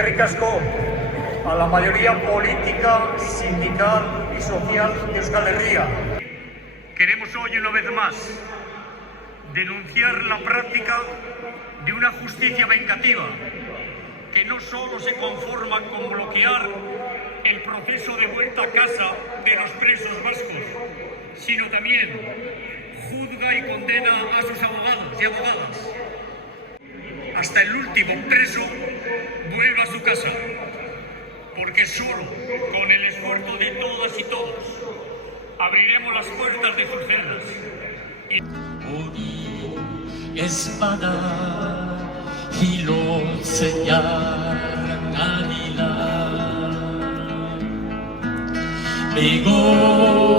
Eskerrik asko a la mayoría política, sindical y social de Euskal Herria. Queremos hoy una vez más denunciar la práctica de una justicia vengativa que no solo se conforma con bloquear el proceso de vuelta a casa de los presos vascos, sino también juzga y condena a sus abogados y abogadas. Hasta el último preso vuelva a su casa, porque solo con el esfuerzo de todas y todos abriremos las puertas de sus celdas. espada hilotzean ari da. Bego